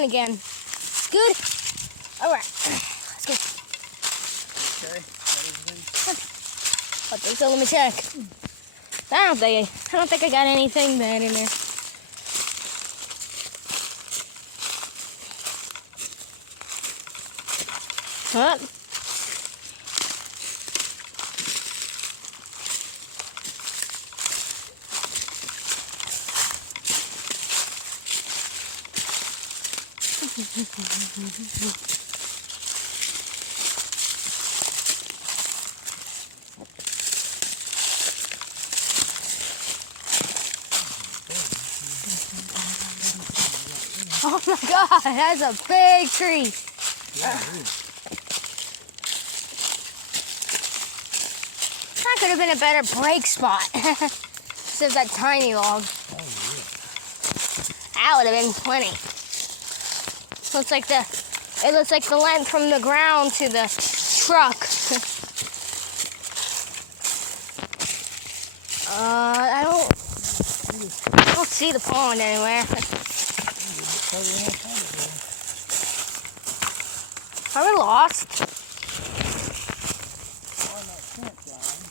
going again. Good? Alright. Let's go. Okay. I think so. Let me check. I don't think I got anything bad in there. Huh? Oh my God, that's a big tree. That could have been a better break spot. Instead of that tiny log. That would have been plenty. It looks like the length from the ground to the truck. I don't see the pond anywhere. Are we lost? On that campground.